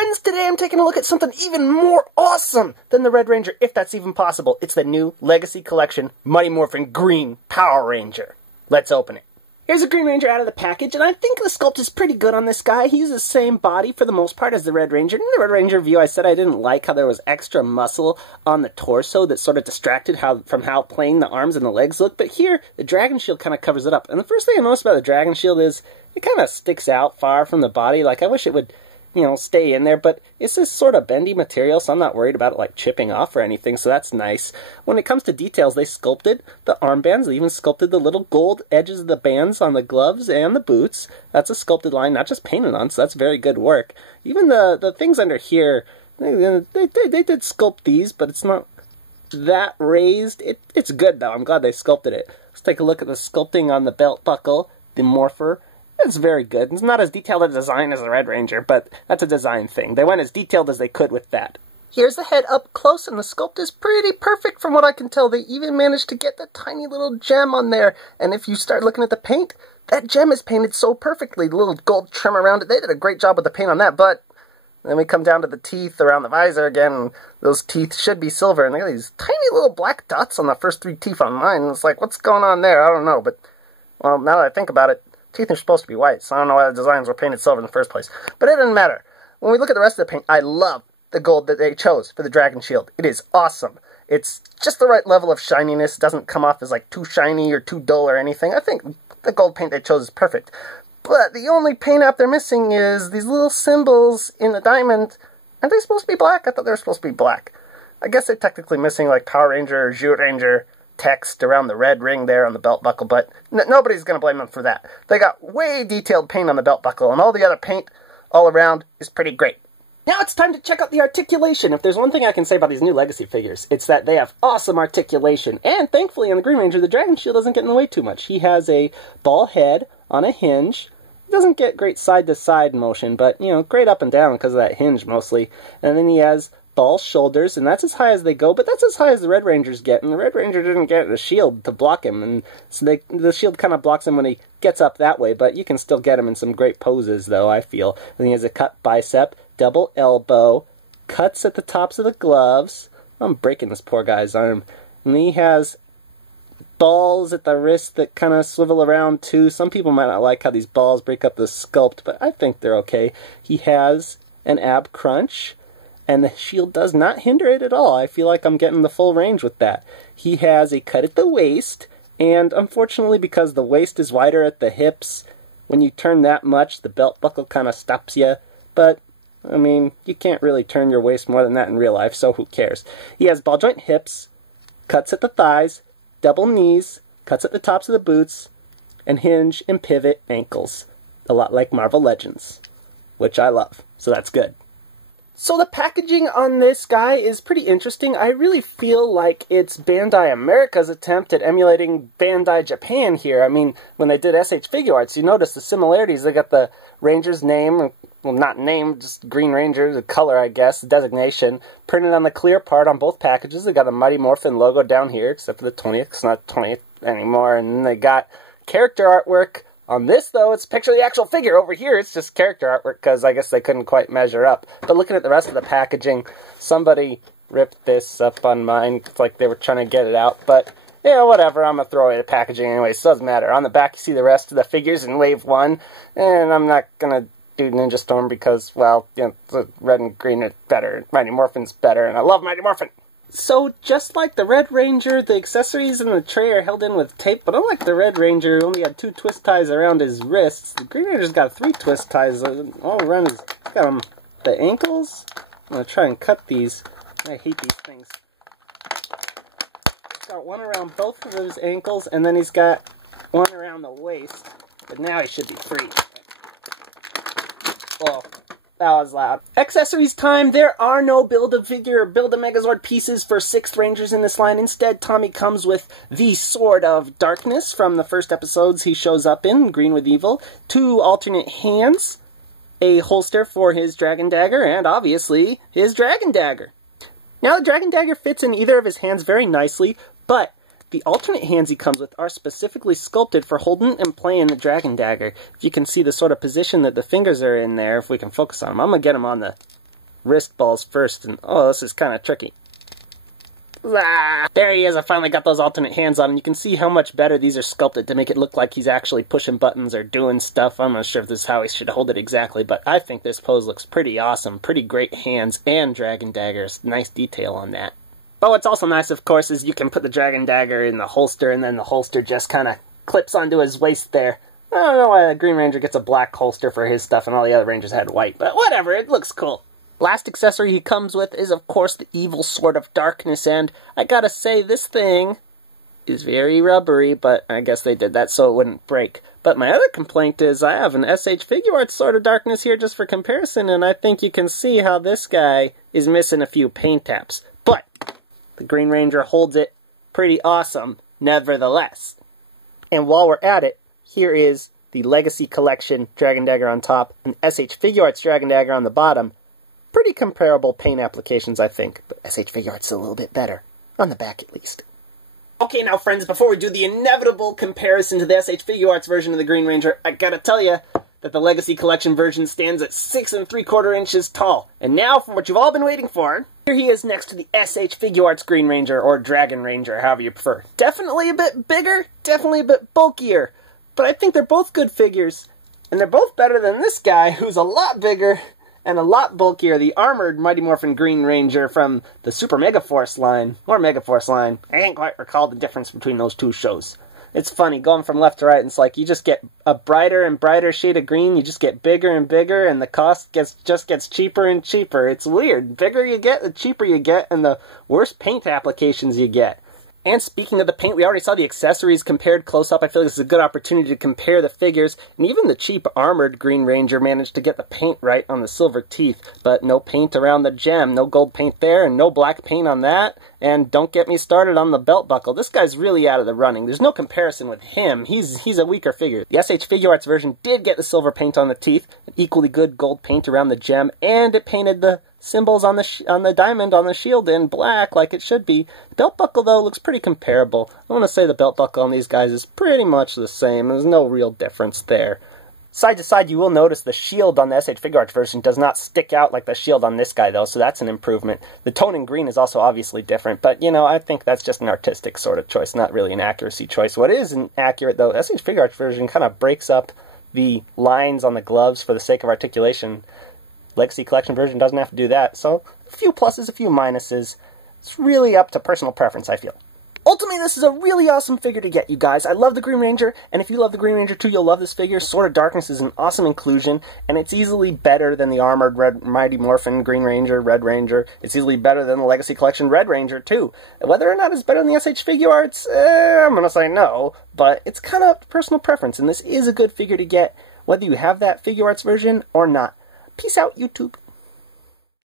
friends, today I'm taking a look at something even more awesome than the Red Ranger, if that's even possible. It's the new Legacy Collection Mighty Morphin Green Power Ranger. Let's open it. Here's a Green Ranger out of the package, and I think the sculpt is pretty good on this guy. He uses the same body for the most part as the Red Ranger. In the Red Ranger view, I said I didn't like how there was extra muscle on the torso that sort of distracted from how plain the arms and the legs look, but here, the Dragon Shield kind of covers it up. And the first thing I noticed about the Dragon Shield is it kind of sticks out far from the body. Like, I wish it would, you know, stay in there, but it's this sort of bendy material, so I'm not worried about it, like, chipping off or anything, so that's nice. When it comes to details, they sculpted the armbands, they even sculpted the little gold edges of the bands on the gloves and the boots. That's a sculpted line, not just painted on, so that's very good work. Even the things under here, they did sculpt these, but it's not that raised. It's good, though. I'm glad they sculpted it. Let's take a look at the sculpting on the belt buckle, the morpher. It's very good. It's not as detailed a design as the Red Ranger, but that's a design thing. They went as detailed as they could with that. Here's the head up close, and the sculpt is pretty perfect from what I can tell. They even managed to get that tiny little gem on there. And if you start looking at the paint, that gem is painted so perfectly. The little gold trim around it. They did a great job with the paint on that, but then we come down to the teeth around the visor again. And those teeth should be silver, and they got these tiny little black dots on the first 3 teeth on mine. It's like, what's going on there? I don't know, but, well, now that I think about it, teeth are supposed to be white, so I don't know why the designs were painted silver in the first place. But it doesn't matter. When we look at the rest of the paint, I love the gold that they chose for the Dragon Shield. It is awesome. It's just the right level of shininess. It doesn't come off as like too shiny or too dull or anything. I think the gold paint they chose is perfect. But the only paint app they're missing is these little symbols in the diamond. Are they supposed to be black? I thought they were supposed to be black. I guess they're technically missing like Power Ranger or Zhu Ranger text around the red ring there on the belt buckle, but nobody's going to blame them for that. They got way detailed paint on the belt buckle, and all the other paint all around is pretty great. Now it's time to check out the articulation. If there's one thing I can say about these new Legacy figures, it's that they have awesome articulation. And thankfully, on the Green Ranger, the Dragon Shield doesn't get in the way too much. He has a ball head on a hinge. It doesn't get great side-to-side motion, but, you know, great up and down because of that hinge mostly. And then he has ball shoulders, and that's as high as they go, but that's as high as the Red Rangers get, and the Red Ranger didn't get a shield to block him, and so the shield kind of blocks him when he gets up that way, but you can still get him in some great poses, though, I feel. And he has a cut bicep, double elbow, cuts at the tops of the gloves. I'm breaking this poor guy's arm. And he has balls at the wrist that kind of swivel around, too. Some people might not like how these balls break up the sculpt, but I think they're okay. He has an ab crunch, and the shield does not hinder it at all. I feel like I'm getting the full range with that. He has a cut at the waist, and unfortunately, because the waist is wider at the hips, when you turn that much, the belt buckle kind of stops you. But, I mean, you can't really turn your waist more than that in real life, so who cares? He has ball joint hips, cuts at the thighs, double knees, cuts at the tops of the boots, and hinge and pivot ankles. A lot like Marvel Legends, which I love, so that's good. So the packaging on this guy is pretty interesting. I really feel like it's Bandai America's attempt at emulating Bandai Japan here. I mean, when they did SH Figure Arts, you notice the similarities. They got the Ranger's name, well, not name, just Green Ranger, the color, I guess, the designation, printed on the clear part on both packages. They got a Mighty Morphin logo down here, except for the 20th. It's not 20th anymore. And then they got character artwork. On this, though, it's a picture of the actual figure. Over here, it's just character artwork, because I guess they couldn't quite measure up. But looking at the rest of the packaging, somebody ripped this up on mine. It's like they were trying to get it out. But, yeah, whatever. I'm going to throw away the packaging anyway, so it doesn't matter. On the back, you see the rest of the figures in Wave 1. And I'm not going to do Ninja Storm because, well, you know, the red and green are better. Mighty Morphin's better, and I love Mighty Morphin. So, just like the Red Ranger, the accessories in the tray are held in with tape, but unlike the Red Ranger, who only had 2 twist ties around his wrists, the Green Ranger's got 3 twist ties all around his... He's got the ankles. I'm going to try and cut these. I hate these things. He's got one around both of his ankles, and then he's got one around the waist, but now he should be free. Well, that was loud. Accessories time. There are no Build-A-Figure or Build-A-Megazord pieces for 6th Rangers in this line. Instead, Tommy comes with the Sword of Darkness from the first episodes he shows up in, Green with Evil, 2 alternate hands, a holster for his Dragon Dagger, and obviously, his Dragon Dagger. Now, the Dragon Dagger fits in either of his hands very nicely, but the alternate hands he comes with are specifically sculpted for holding and playing the Dragon Dagger. If you can see the sort of position that the fingers are in there, if we can focus on them. I'm going to get them on the wrist balls first, and oh, this is kind of tricky. Ah, there he is. I finally got those alternate hands on, and you can see how much better these are sculpted to make it look like he's actually pushing buttons or doing stuff. I'm not sure if this is how he should hold it exactly, but I think this pose looks pretty awesome. Pretty great hands and dragon daggers. Nice detail on that. But what's also nice, of course, is you can put the dragon dagger in the holster, and then the holster just kind of clips onto his waist there. I don't know why the Green Ranger gets a black holster for his stuff and all the other Rangers had white, but whatever, it looks cool. Last accessory he comes with is, of course, the evil Sword of Darkness, and I gotta say, this thing is very rubbery, but I guess they did that so it wouldn't break. But my other complaint is I have an SH Figuarts Sword of Darkness here just for comparison, and I think you can see how this guy is missing a few paint taps. But the Green Ranger holds it pretty awesome, nevertheless. And while we're at it, here is the Legacy Collection Dragon Dagger on top, and SH Figuarts Dragon Dagger on the bottom. Pretty comparable paint applications, I think, but SH Figuarts is a little bit better, on the back at least. Okay, now friends, before we do the inevitable comparison to the SH Figuarts version of the Green Ranger, I gotta tell you that the Legacy Collection version stands at 6 3/4 inches tall. And now, for what you've all been waiting for, here he is next to the SH Figuarts Green Ranger, or Dragon Ranger, however you prefer. Definitely a bit bigger, definitely a bit bulkier, but I think they're both good figures, and they're both better than this guy, who's a lot bigger and a lot bulkier, the armored Mighty Morphin Green Ranger from the Super Mega Force line, or Mega Force line. I can't quite recall the difference between those two shows. It's funny, going from left to right, it's like you just get a brighter and brighter shade of green, you just get bigger and bigger, and the cost just gets cheaper and cheaper. It's weird. The bigger you get, the cheaper you get, and the worse paint applications you get. And speaking of the paint, we already saw the accessories compared close up. I feel like this is a good opportunity to compare the figures. And even the cheap armored Green Ranger managed to get the paint right on the silver teeth. But no paint around the gem. No gold paint there and no black paint on that. And don't get me started on the belt buckle. This guy's really out of the running. There's no comparison with him. He's a weaker figure. The SH Figuarts version did get the silver paint on the teeth. An equally good gold paint around the gem. And it painted the symbols on the diamond on the shield in black like it should be. The belt buckle, though, looks pretty comparable. I want to say the belt buckle on these guys is pretty much the same. There's no real difference there. Side to side, you will notice the shield on the SH Figuarts version does not stick out like the shield on this guy, though, so that's an improvement. The tone in green is also obviously different, but, you know, I think that's just an artistic sort of choice, not really an accuracy choice. What is inaccurate, though, the SH Figuarts version kind of breaks up the lines on the gloves for the sake of articulation. Legacy Collection version doesn't have to do that, so a few pluses, a few minuses. It's really up to personal preference, I feel. Ultimately, this is a really awesome figure to get, you guys. I love the Green Ranger, and if you love the Green Ranger too, you'll love this figure. Sword of Darkness is an awesome inclusion, and it's easily better than the armored Mighty Morphin Green Ranger, Red Ranger. It's easily better than the Legacy Collection Red Ranger, too. Whether or not it's better than the SH Figuarts, I'm going to say no, but it's kind of up to personal preference, and this is a good figure to get, whether you have that Figuarts version or not. Peace out, YouTube.